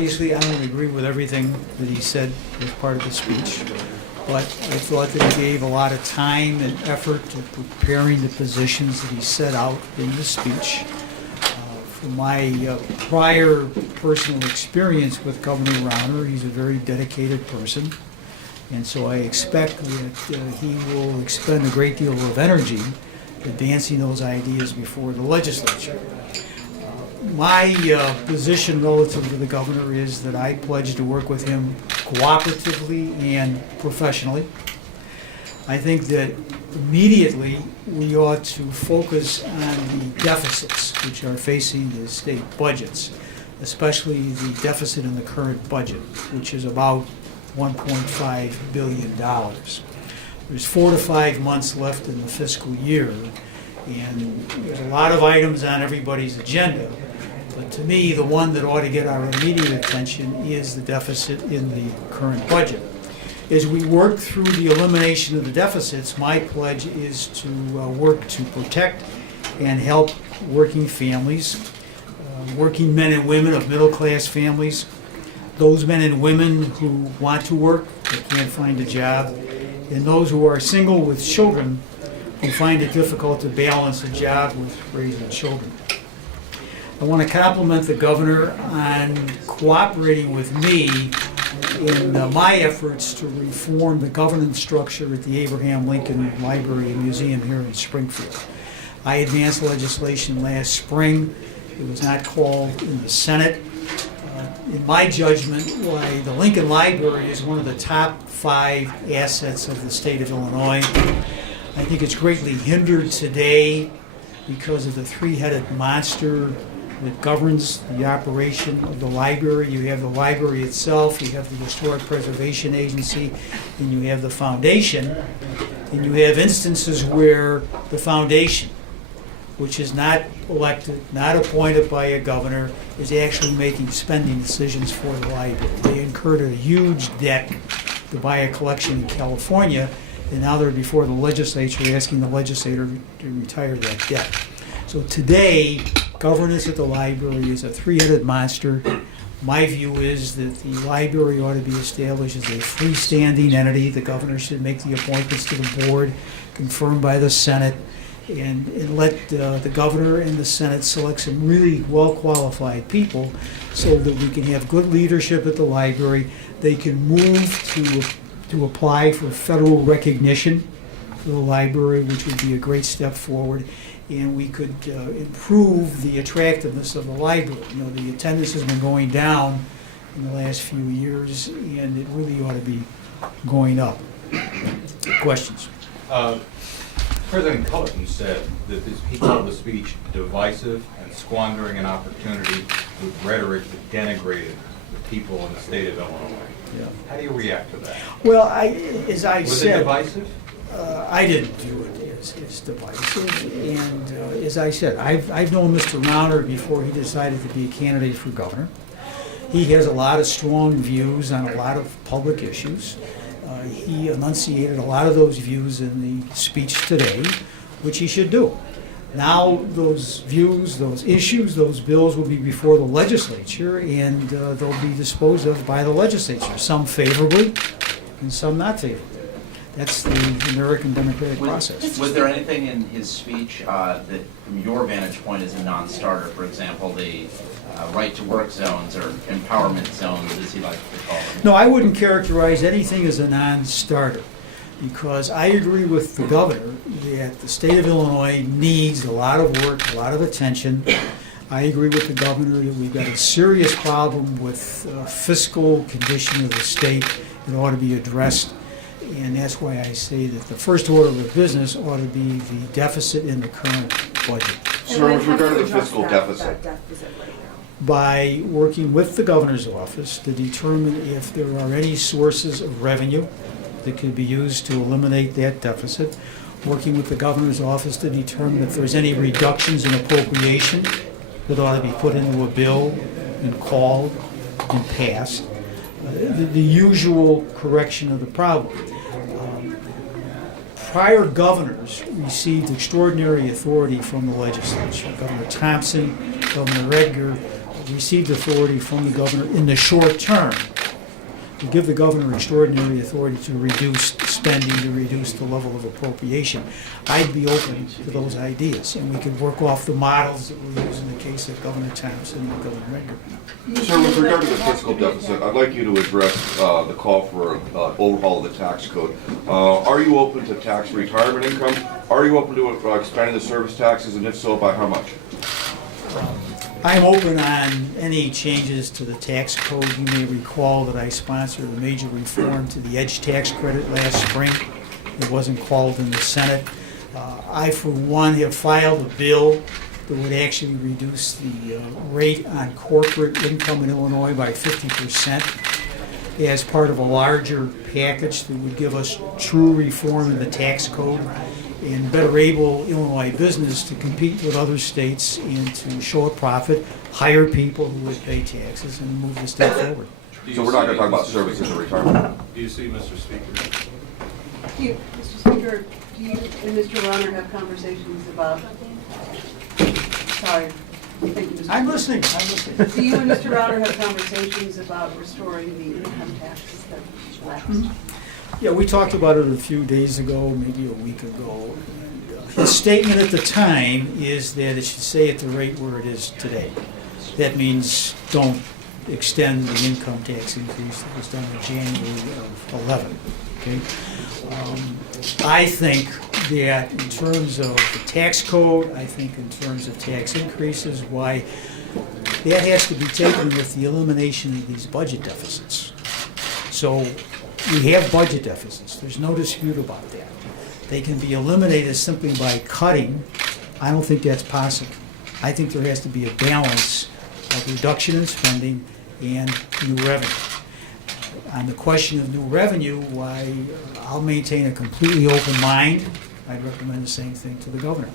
Obviously, I don't agree with everything that he said as part of the speech, but I thought that he gave a lot of time and effort to preparing the positions that he set out in the speech. From my prior personal experience with Governor Rauner, he's a very dedicated person, and so I expect that he will expend a great deal of energy advancing those ideas before the legislature. My position relative to the governor is that I pledge to work with him cooperatively and professionally. I think that immediately we ought to focus on the deficits which are facing the state budgets, especially the deficit in the current budget, which is about $1.5 billion. There's 4 to 5 months left in the fiscal year, and there's a lot of items on everybody's agenda. But to me, the one that ought to get our immediate attention is the deficit in the current budget. As we work through the elimination of the deficits, my pledge is to work to protect and help working families, working men and women of middle-class families, those men and women who want to work but can't find a job, and those who are single with children who find it difficult to balance a job with raising children. I want to compliment the governor on cooperating with me in my efforts to reform the governance structure at the Abraham Lincoln Library and Museum here in Springfield. I advanced legislation last spring. It was not called in the Senate. In my judgment, why the Lincoln Library is one of the top 5 assets of the state of Illinois. I think it's greatly hindered today because of the 3-headed monster that governs the operation of the library. You have the library itself, you have the Historic Preservation Agency, and you have the foundation. And you have instances where the foundation, which is not elected, not appointed by a governor, is actually making spending decisions for the library. They incurred a huge debt to buy a collection in California, and now they're before the legislature asking the legislator to retire that debt. So today, governance at the library is a 3-headed monster. My view is that the library ought to be established as a freestanding entity. The governor should make the appointments to the board, confirmed by the Senate, and let the governor and the Senate select some really well-qualified people so that we can have good leadership at the library. They can move to apply for federal recognition for the library, which would be a great step forward. And we could improve the attractiveness of the library. You know, the attendance has been going down in the last few years, and it really ought to be going up. Questions? President Cullen said that he called the speech divisive and squandering an opportunity with rhetoric that denigrated the people in the state of Illinois. Yeah. How do you react to that? Well, as I Was said, it divisive? I didn't view it as divisive, and as I said, I've known Mr. Rauner before he decided to be a candidate for governor. He has a lot of strong views on a lot of public issues. He enunciated a lot of those views in the speech today, which he should do. Now those views, those issues, those bills will be before the legislature, and they'll be disposed of by the legislature, some favorably and some not favorably. That's the American democratic process. Was there anything in his speech that, from your vantage point, is a non-starter? For example, the right-to-work zones or empowerment zones, as he likes to call them? No, I wouldn't characterize anything as a non-starter, because I agree with the governor that the state of Illinois needs a lot of work, a lot of attention. I agree with the governor that we've got a serious problem with fiscal condition of the state that ought to be addressed. And that's why I say that the first order of business ought to be the deficit in the current budget. Sir, with regard to the fiscal deficit. That deficit right now. By working with the governor's office to determine if there are any sources of revenue that could be used to eliminate that deficit, working with the governor's office to determine if there's any reductions in appropriation that ought to be put into a bill and called and passed. The usual correction of the problem. Prior governors received extraordinary authority from the legislature. Governor Thompson, Governor Edgar, received authority from the governor in the short term to give the governor extraordinary authority to reduce spending, to reduce the level of appropriation. I'd be open to those ideas, and we could work off the models that we use in the case of Governor Thompson and Governor Edgar. Sir, with regard to the fiscal deficit, I'd like you to address the call for overhaul of the tax code. Are you open to tax retirement income? Are you open to expanding the service taxes, and if so, by how much? I'm open on any changes to the tax code. You may recall that I sponsored a major reform to the edge tax credit last spring. It wasn't called in the Senate. I, for one, have filed a bill that would actually reduce the rate on corporate income in Illinois by 50% as part of a larger package that would give us true reform in the tax code and better able Illinois business to compete with other states and to show a profit, hire people who would pay taxes, and move the state forward. So we're not going to talk about services and retirement? Do you see, Mr. Speaker? Mr. Speaker, do you and Mr. Rauner have conversations about, sorry, thank you, Mr. I'm Speaker. listening. Do you and Mr. Rauner have conversations about restoring the income taxes that lapsed? Yeah, we talked about it a few days ago, maybe a week ago. The statement at the time is that it should stay at the rate where it is today. That means don't extend the income tax increase that was done in January of 11. Okay? I think that in terms of the tax code, I think in terms of tax increases, why that has to be taken with the elimination of these budget deficits. So we have budget deficits. There's no dispute about that. They can be eliminated simply by cutting. I don't think that's possible. I think there has to be a balance of reduction in spending and new revenue. On the question of new revenue, why, I'll maintain a completely open mind. I'd recommend the same thing to the governor.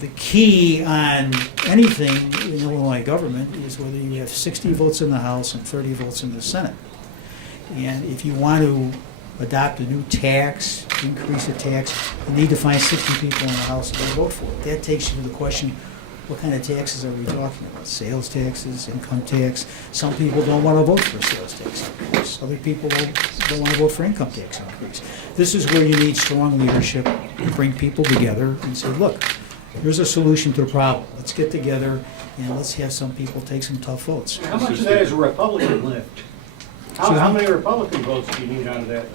The key on anything in Illinois government is whether you have 60 votes in the House and 30 votes in the Senate. And if you want to adopt a new tax, increase a tax, you need to find 60 people in the House that will vote for it. That takes you to the question, what kind of taxes are we talking about? Sales taxes, income tax? Some people don't want to vote for a sales tax increase. Other people don't want to vote for income tax increase. This is where you need strong leadership, bring people together and say, look, here's a solution to the problem. Let's get together and let's have some people take some tough votes. How much of that is a Republican lift? How many Republican votes do you need out of that?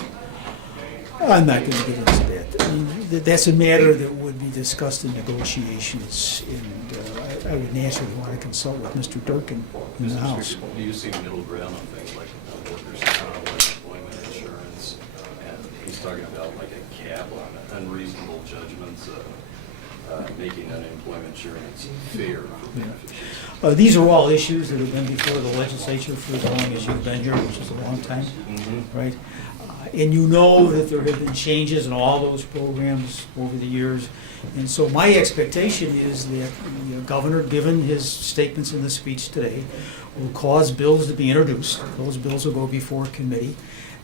I'm not going to get into that. I mean, that's a matter that would be discussed in negotiations, and I would naturally want to consult with Mr. Durkin in the Mr. House. Speaker, do you see middle ground on things like workers' comp, unemployment insurance, and he's talking about like a cap on unreasonable judgments, making unemployment insurance fair for beneficiaries? These are all issues that have been before the legislature for as long as you've been here, which is a long time, right? And you know that there have been changes in all those programs over the years. And so my expectation is that the governor, given his statements in the speech today, will cause bills to be introduced. Those bills will go before committee.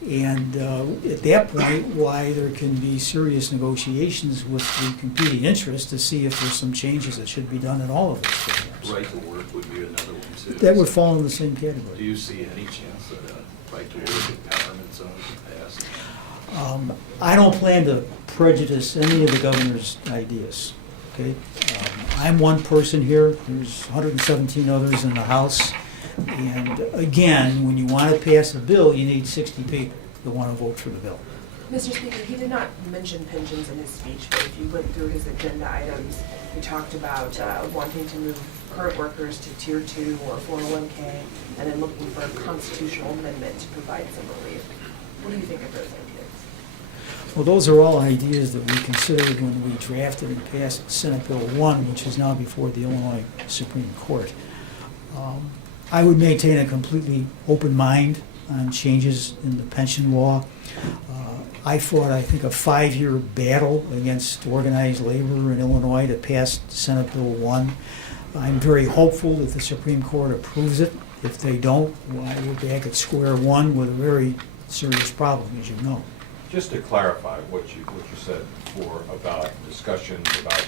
And at that point, why there can be serious negotiations with the competing interests to see if there's some changes that should be done in all of those programs. Right to work would be another one too. That would fall in the same Do category. you see any chance that right to work empowerment zones would pass? I don't plan to prejudice any of the governor's ideas, okay? I'm one person here, there's 117 others in the House, and again, when you want to pass a bill, you need 60 people that want to vote for the bill. Mr. Speaker, he did not mention pensions in his speech, but if you went through his agenda items, he talked about wanting to move current workers to Tier 2 or 401K, and then looking for a constitutional amendment to provide some relief. What do you think of those ideas? Well, those are all ideas that we considered when we drafted and passed Senate Bill 1, which is now before the Illinois Supreme Court. I would maintain a completely open mind on changes in the pension law. I fought, I think, a 5-year battle against organized labor in Illinois to pass Senate Bill 1. I'm very hopeful that the Supreme Court approves it. If they don't, well, we're back at square one with a very serious problem, as you know. Just to clarify what you said before about discussions about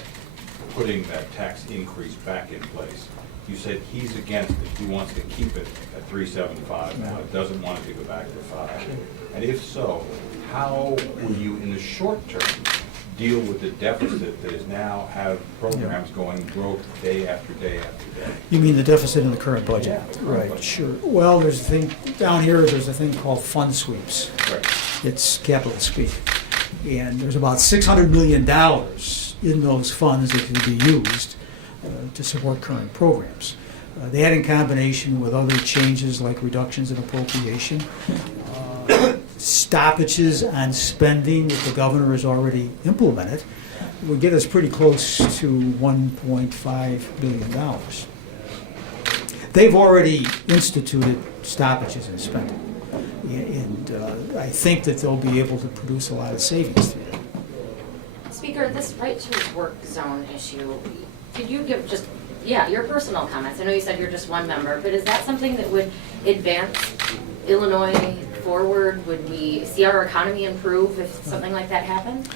putting that tax increase back in place, you said he's against it, he wants to keep it at 375 now, doesn't want it to go back to 5. And if so, how will you, in the short term, deal with the deficit that is now have programs going broke day after day after day? You mean the deficit in the current budget? Yeah. Right, sure. Well, there's a thing, down here, there's a thing called fund sweeps. Right. It's capital speak. And there's about $600 million in those funds that can be used to support current programs. That in combination with other changes like reductions in appropriation, stoppages on spending that the governor has already implemented, would get us pretty close to $1.5 billion. They've already instituted stoppages in spending, and I think that they'll be able to produce a lot of savings through that. Speaker, this right to work zone issue, could you give just, your personal comments? I know you said you're just one member, but is that something that would advance Illinois forward? Would we see our economy improve if something like that happened?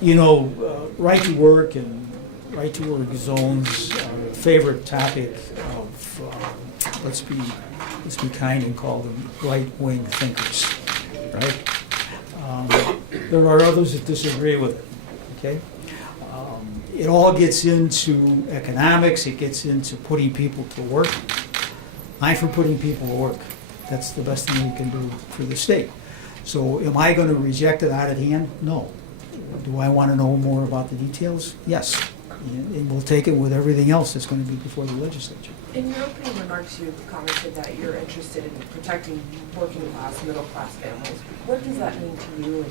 You know, right to work and right to work zones are a favorite topic of, let's be kind and call them right-wing thinkers, right? There are others that disagree with it, okay? It all gets into economics, it gets into putting people to work. I'm for putting people to work. That's the best thing we can do for the state. So am I going to reject it out of hand? No. Do I want to know more about the details? Yes. And we'll take it with everything else that's going to be before the legislature. In your opening remarks, you commented that you're interested in protecting working class, middle class families. What does that mean to you,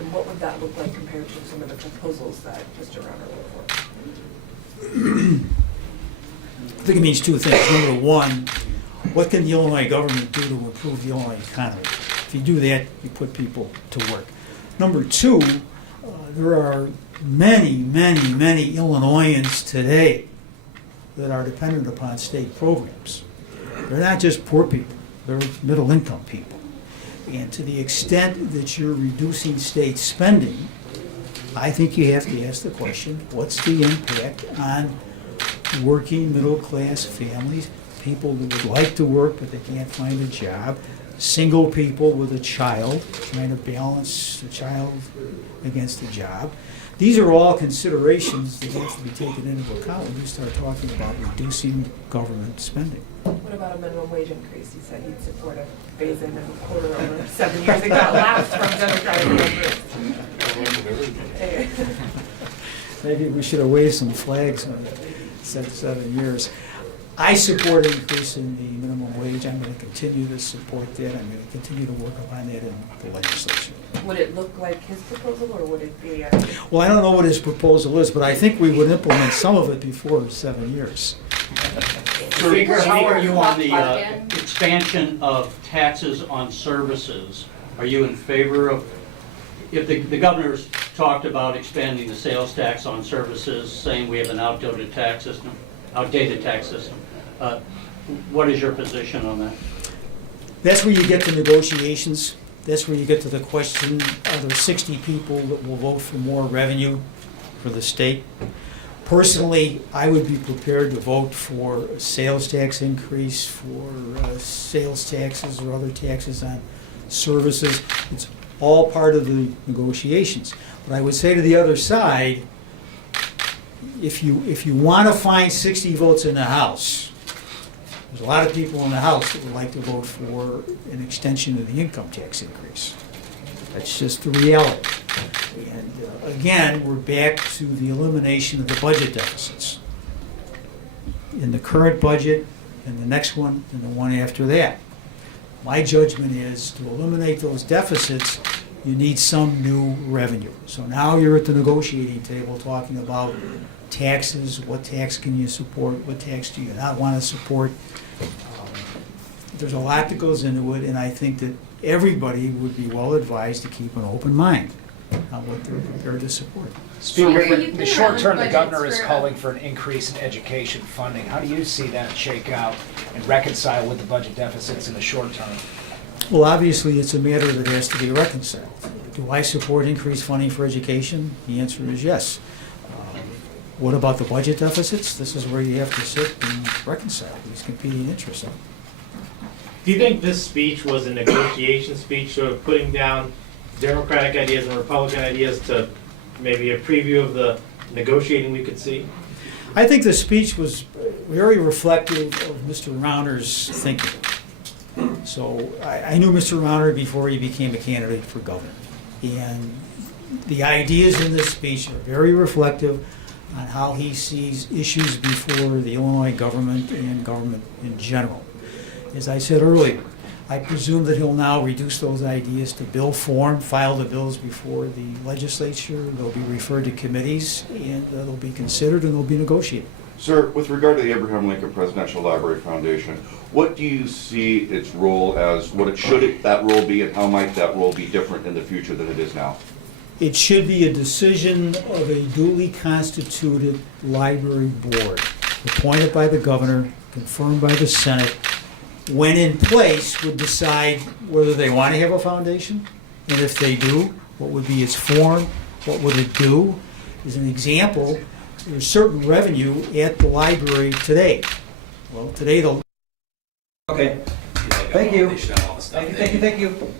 and what would that look like compared to some of the proposals that Mr. Rauner put forward? I think it means two things. Number one, what can the Illinois government do to improve the Illinois economy? If you do that, you put people to work. Number two, there are many Illinoisans today that are dependent upon state programs. They're not just poor people, they're middle income people. And to the extent that you're reducing state spending, I think you have to ask the question, what's the impact on working middle class families, people that would like to work but they can't find a job, single people with a child, trying to balance the child against the job. These are all considerations that have to be taken into account when you start talking about reducing government spending. What about a minimum wage increase? You said you'd support a phase-in of a quarter over 7 years. It got lapsed from Democratic members. Maybe we should have waved some flags when it said 7 years. I support increasing the minimum wage. I'm going to continue to support that. I'm going to continue to work upon that in the legislature. Would it look like his proposal, or would it be? Well, I don't know what his proposal is, but I think we would implement some of it before 7 years. Speaker, how are you on the Again? expansion of taxes on services? Are you in favor of, if the governor's talked about expanding the sales tax on services, saying we have an outdated tax system, what is your position on that? That's where you get to negotiations. That's where you get to the question, are there 60 people that will vote for more revenue for the state? Personally, I would be prepared to vote for a sales tax increase, for sales taxes or other taxes on services. It's all part of the negotiations. But I would say to the other side, if you want to find 60 votes in the House, there's a lot of people in the House that would like to vote for an extension of the income tax increase. That's just the reality. And again, we're back to the elimination of the budget deficits. In the current budget, and the next one, and the one after that. My judgment is to eliminate those deficits, you need some new revenue. So now you're at the negotiating table talking about taxes, what tax can you support, what tax do you not want to support. There's a lot that goes into it, and I think that everybody would be well advised to keep an open mind on what they're prepared to support. Speaker, Speaker, in the short term, the governor is calling for an increase in education funding. How do you see that shake out and reconcile with the budget deficits in the short term? Well, obviously, it's a matter that has to be reconciled. Do I support increased funding for education? The answer is yes. What about the budget deficits? This is where you have to sit and reconcile these competing interests. Do you think this speech was a negotiation speech, sort of putting down Democratic ideas and Republican ideas to maybe a preview of the negotiating we could see? I think the speech was very reflective of Mr. Rauner's thinking. So I knew Mr. Rauner before he became a candidate for governor. And the ideas in this speech are very reflective on how he sees issues before the Illinois government and government in general. As I said earlier, I presume that he'll now reduce those ideas to bill form, file the bills before the legislature, they'll be referred to committees, and they'll be considered and they'll be negotiated. Sir, with regard to the Abraham Lincoln Presidential Library Foundation, what do you see its role as, that role be, and how might that role be different in the future than it is now? It should be a decision of a duly constituted library board, appointed by the governor, confirmed by the Senate, when in place would decide whether they want to have a foundation, and if they do, what would be its form, what would it do. As an example, there's certain revenue at the library today. Well, today the Okay. Thank you. Thank you.